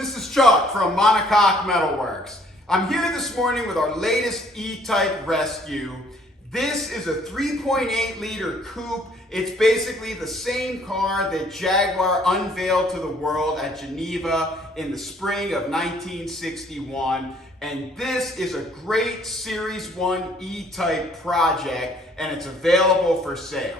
This is Chuck from Monocoque Metalworks. I'm here this morning with our latest E-Type rescue. This is a 3.8 liter coupe. It's basically the same car that Jaguar unveiled to the world at Geneva in the spring of 1961. And this is a great Series 1 E-Type project, and it's available for sale.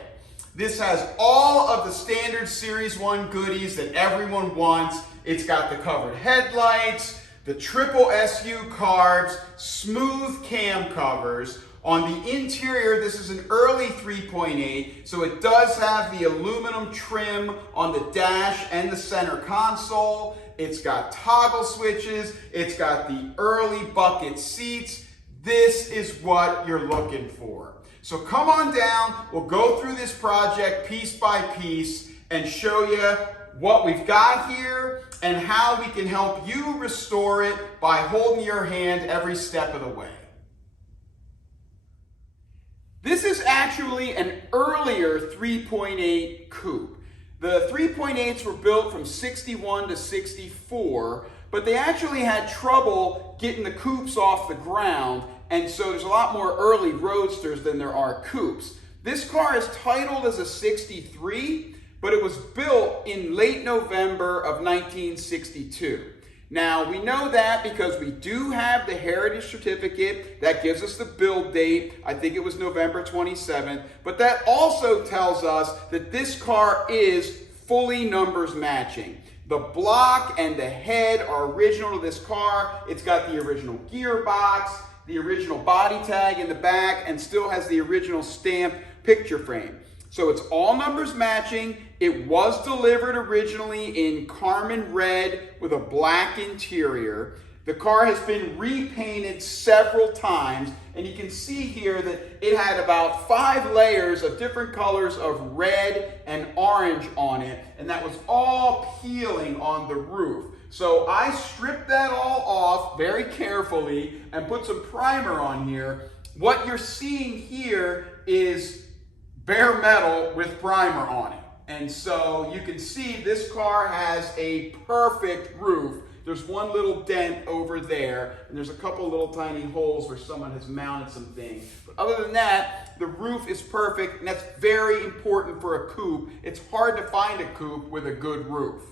This has all of the standard Series 1 goodies that everyone wants. It's got the covered headlights, the triple SU carbs, smooth cam covers. On the interior, this is an early 3.8, so it does have the aluminum trim on the dash and the center console. It's got toggle switches. It's got the early bucket seats. This is what you're looking for. So come on down. We'll go through this project piece by piece and show you what we've got here and how we can help you restore it by holding your hand every step of the way. This is actually an earlier 3.8 coupe. The 3.8s were built from 61 to 64, but they actually had trouble getting the coupes off the ground, and so there's a lot more early roadsters than there are coupes. This car is titled as a 63, but it was built in late November of 1962. Now, we know that because we do have the heritage certificate that gives us the build date. I think it was November 27th, but that also tells us that this car is fully numbers matching. The block and the head are original to this car. It's got the original gearbox, the original body tag in the back, and still has the original stamped picture frame. So it's all numbers matching. It was delivered originally in Carmine red with a black interior. The car has been repainted several times, and you can see here that it had about 5 layers of different colors of red and orange on it, and that was all peeling on the roof. So I stripped that all off very carefully and put some primer on here. What you're seeing here is bare metal with primer on it. And so you can see this car has a perfect roof. There's one little dent over there, and there's a couple little tiny holes where someone has mounted some things. But other than that, the roof is perfect, and that's very important for a coupe. It's hard to find a coupe with a good roof.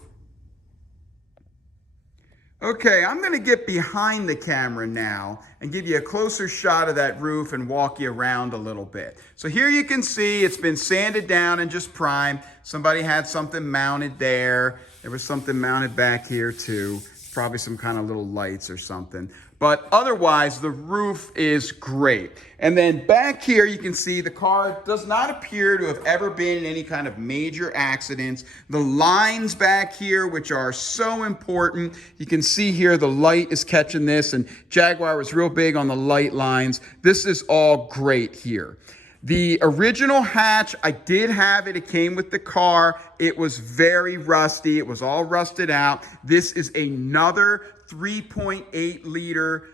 Okay, I'm going to get behind the camera now and give you a closer shot of that roof and walk you around a little bit. So here you can see it's been sanded down and just primed. Somebody had something mounted there. There was something mounted back here too. Probably some kind of little lights or something. But otherwise, the roof is great. And then back here, you can see the car does not appear to have ever been in any kind of major accidents. The lines back here, which are so important, you can see here the light is catching this, and Jaguar was real big on the light lines. This is all great here. The original hatch, I did have it. It came with the car. It was very rusty. It was all rusted out. This is another 3.8 liter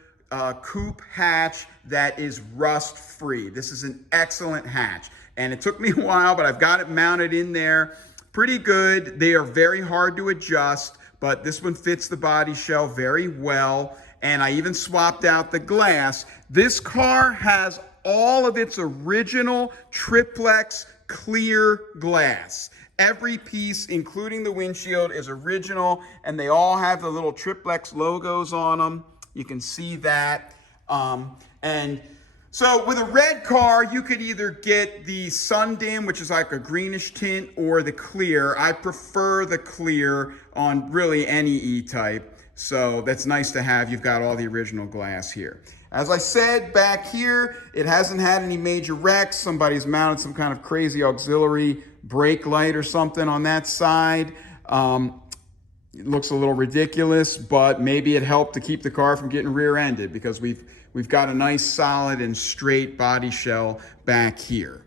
coupe hatch that is rust free. This is an excellent hatch. And it took me a while, but I've got it mounted in there pretty good. They are very hard to adjust, but this one fits the body shell very well. And I even swapped out the glass. This car has all of its original triplex clear glass. Every piece, including the windshield, is original, and they all have the little triplex logos on them. You can see that. And so with a red car, you could either get the sun dim, which is like a greenish tint, or the clear. I prefer the clear on really any E-Type. So that's nice to have. You've got all the original glass here. As I said, back here, it hasn't had any major wrecks. Somebody's mounted some kind of crazy auxiliary brake light or something on that side. It looks a little ridiculous, but maybe it helped to keep the car from getting rear-ended because we've got a nice solid and straight body shell back here.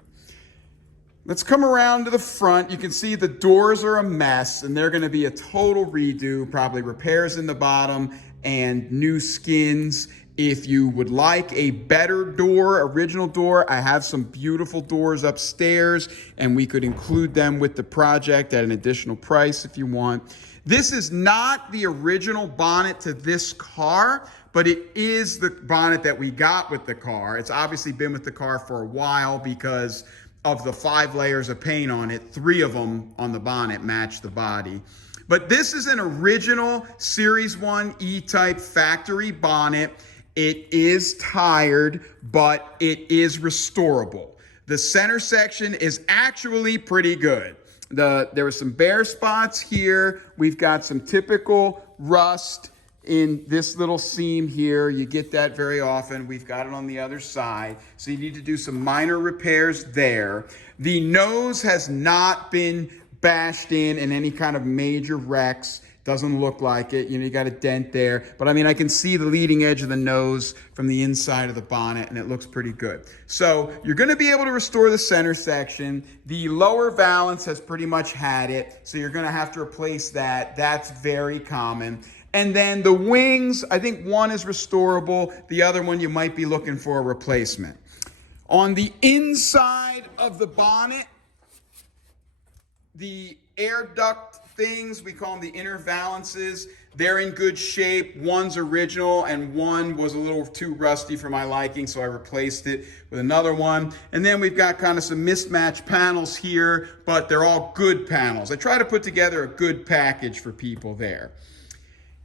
Let's come around to the front. You can see the doors are a mess, and they're gonna be a total redo, probably repairs in the bottom and new skins If you would like a better door, original door, I have some beautiful doors upstairs, and we could include them with the project at an additional price if you want. This is not the original bonnet to this car, but it is the bonnet that we got with the car. It's obviously been with the car for a while because of the 5 layers of paint on it. 3 of them on the bonnet match the body. But this is an original Series 1 E-Type factory bonnet. It is tired, but it is restorable. The center section is actually pretty good. There were some bare spots here. We've got some typical rust in this little seam here. You get that very often. We've got it on the other side. So you need to do some minor repairs there. The nose has not been bashed in any kind of major wrecks. Doesn't look like it. You know, you got a dent there. But I mean, I can see the leading edge of the nose from the inside of the bonnet, and it looks pretty good. So you're going to be able to restore the center section. The lower valance has pretty much had it, so you're going to have to replace that. That's very common. And then the wings, I think one is restorable. The other one, you might be looking for a replacement. On the inside of the bonnet, the air duct things, we call them the inner valances, they're in good shape. One's original and one was a little too rusty for my liking, so I replaced it with another one. And then we've got kind of some mismatched panels here, but they're all good panels. I try to put together a good package for people there.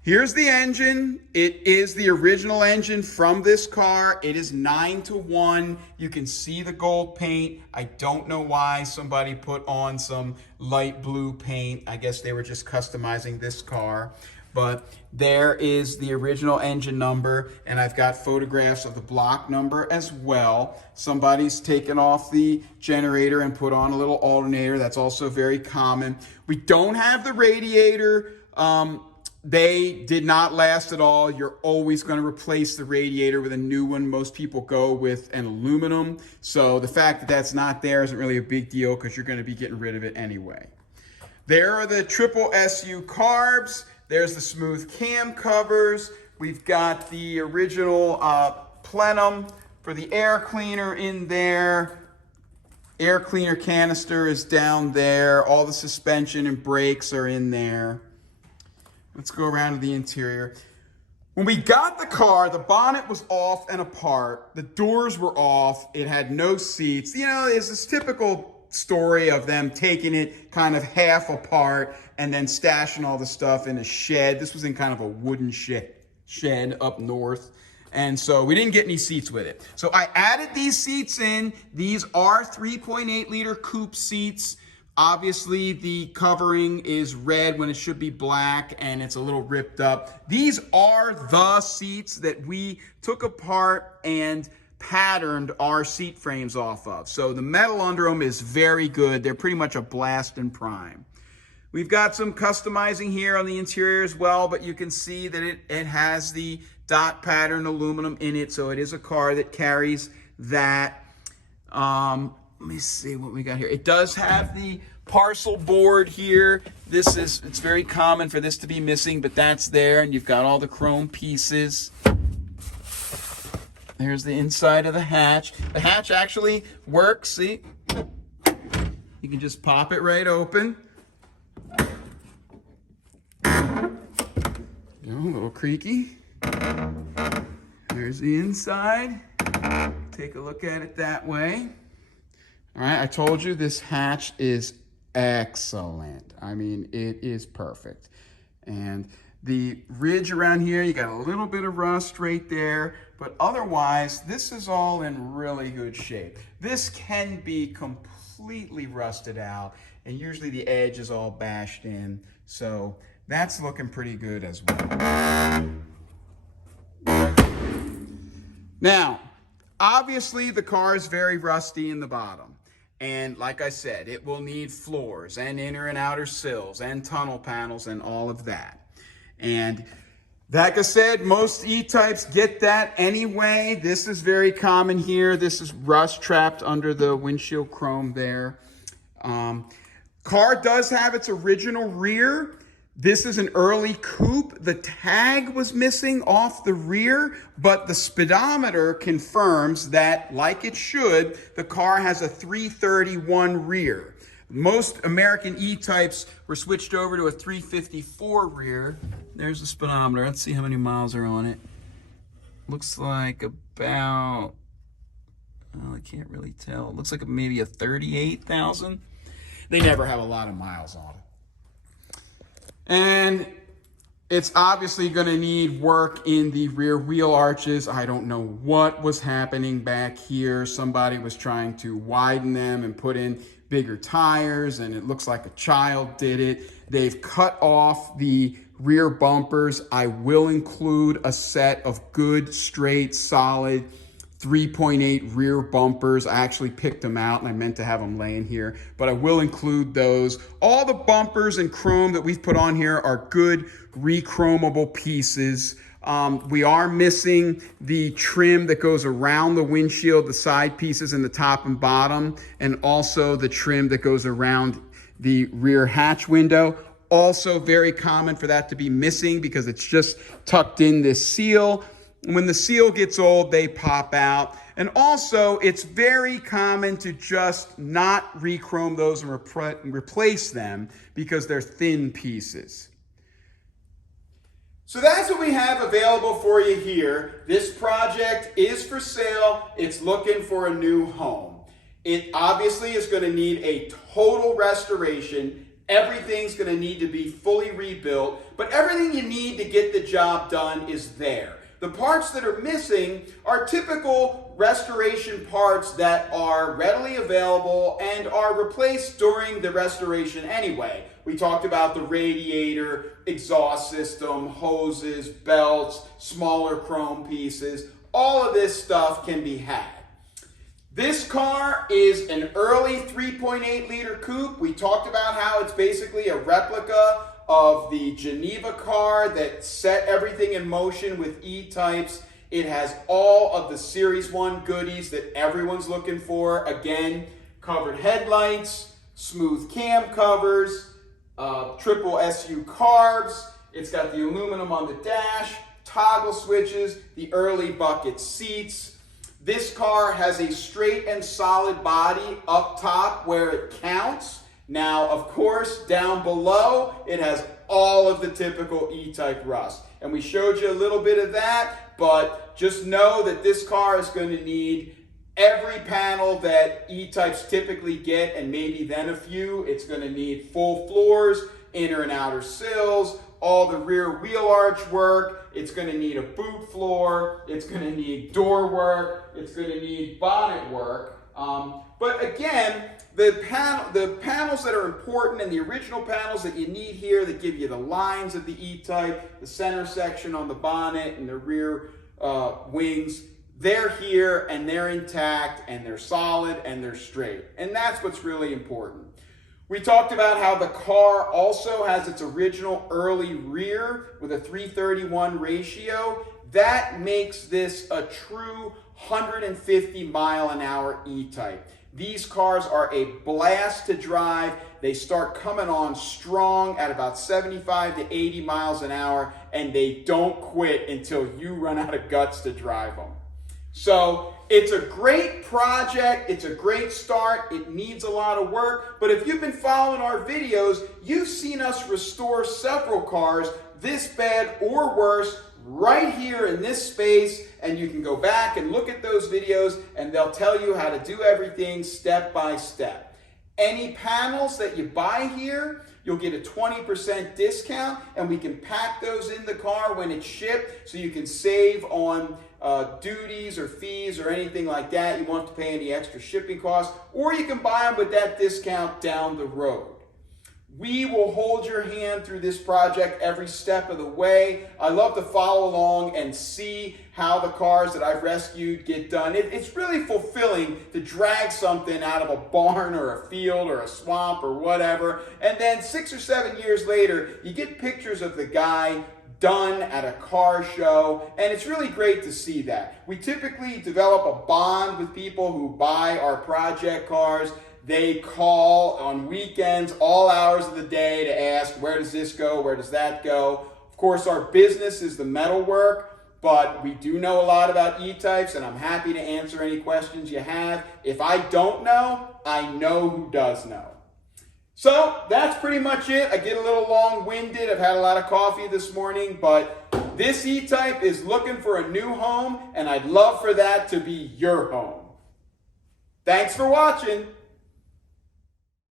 Here's the engine. It is the original engine from this car. It is 9-to-1. You can see the gold paint. I don't know why somebody put on some light blue paint. I guess they were just customizing this car. But there is the original engine number, and I've got photographs of the block number as well. Somebody's taken off the generator and put on a little alternator. That's also very common. We don't have the radiator. They did not last at all. You're always going to replace the radiator with a new one. Most people go with an aluminum. So the fact that that's not there isn't really a big deal because you're going to be getting rid of it anyway. There are the triple SU carbs. There's the smooth cam covers. We've got the original plenum for the air cleaner in there. Air cleaner canister is down there. All the suspension and brakes are in there. Let's go around to the interior. When we got the car, the bonnet was off and apart. The doors were off. It had no seats. You know, it's this typical story of them taking it kind of half apart and then stashing all the stuff in a shed. This was in kind of a wooden shed up north. And so we didn't get any seats with it. So I added these seats in. These are 3.8 liter coupe seats. Obviously, the covering is red when it should be black, and it's a little ripped up. These are the seats that we took apart and patterned our seat frames off of. So the metal under them is very good. They're pretty much a blast and prime. We've got some customizing here on the interior as well, but you can see that it has the dot pattern aluminum in it, so it is a car that carries that. Let me see what we got here. It does have the parcel board here. It's very common for this to be missing, but that's there, and you've got all the chrome pieces. There's the inside of the hatch. The hatch actually works, see? You can just pop it right open. You know, a little creaky. There's the inside. Take a look at it that way. All right, I told you this hatch is excellent. I mean, it is perfect. And the ridge around here, you got a little bit of rust right there, but otherwise, this is all in really good shape. This can be completely rusted out, and usually the edge is all bashed in, so that's looking pretty good as well. Now, obviously, the car is very rusty in the bottom. And like I said, it will need floors and inner and outer sills and tunnel panels and all of that. And like I said, most E-types get that anyway. This is very common here. This is rust trapped under the windshield chrome there. Car does have its original rear. This is an early coupe. The tag was missing off the rear, but the speedometer confirms that, like it should, the car has a 331 rear. Most American E-Types were switched over to a 354 rear. There's the speedometer. Let's see how many miles are on it. Looks like about, well, I can't really tell. It looks like maybe a 38,000. They never have a lot of miles on it. And it's obviously going to need work in the rear wheel arches. I don't know what was happening back here. Somebody was trying to widen them and put in bigger tires, and it looks like a child did it. They've cut off the rear bumpers. I will include a set of good, straight, solid 3.8 rear bumpers. I actually picked them out and I meant to have them laying here, but I will include those. All the bumpers and chrome that we've put on here are good rechromable pieces. We are missing the trim that goes around the windshield, the side pieces in the top and bottom, and also the trim that goes around the rear hatch window. Also very common for that to be missing because it's just tucked in this seal. When the seal gets old, they pop out. And also, it's very common to just not rechrome those and replace them because they're thin pieces. So that's what we have available for you here. This project is for sale. It's looking for a new home. It obviously is going to need a total restoration. Everything's going to need to be fully rebuilt, but everything you need to get the job done is there. The parts that are missing are typical restoration parts that are readily available and are replaced during the restoration anyway. We talked about the radiator, exhaust system, hoses, belts, smaller chrome pieces. All of this stuff can be had. This car is an early 3.8 liter coupe. We talked about how it's basically a replica of the Geneva car that set everything in motion with E-Types. It has all of the Series 1 goodies that everyone's looking for. Again, covered headlights, smooth cam covers, triple SU carbs. It's got the aluminum on the dash, toggle switches, the early bucket seats. This car has a straight and solid body up top where it counts. Now, of course, down below, it has all of the typical E-Type rust. And we showed you a little bit of that, but just know that this car is going to need every panel that E-Types typically get, and maybe then a few. It's going to need full floors, inner and outer sills, all the rear wheel arch work. It's going to need a boot floor. It's going to need door work. It's going to need bonnet work. But again, the panels that are important and the original panels that you need here that give you the lines of the E-Type, the center section on the bonnet and the rear wings, they're here and they're intact and they're solid and they're straight. And that's what's really important. We talked about how the car also has its original early rear with a 331 ratio. That makes this a true 150 mile an hour E-Type. These cars are a blast to drive. They start coming on strong at about 75 to 80 miles an hour, and they don't quit until you run out of guts to drive them. So it's a great project. It's a great start. It needs a lot of work. But if you've been following our videos, you've seen us restore several cars this bad or worse right here in this space, and you can go back and look at those videos and they'll tell you how to do everything step by step. Any panels that you buy here, you'll get a 20% discount, and we can pack those in the car when it's shipped so you can save on duties or fees or anything like that. You won't have to pay any extra shipping costs, or you can buy them with that discount down the road. We will hold your hand through this project every step of the way. I love to follow along and see how the cars that I've rescued get done. It's really fulfilling to drag something out of a barn or a field or a swamp or whatever, and then 6 or 7 years later, you get pictures of the guy done at a car show, and it's really great to see that. We typically develop a bond with people who buy our project cars. They call on weekends, all hours of the day to ask, where does this go? Where does that go? Of course, our business is the metalwork, but we do know a lot about E-types, and I'm happy to answer any questions you have. If I don't know, I know who does know. So that's pretty much it. I get a little long-winded. I've had a lot of coffee this morning, but this E-Type is looking for a new home, and I'd love for that to be your home. Thanks for watching.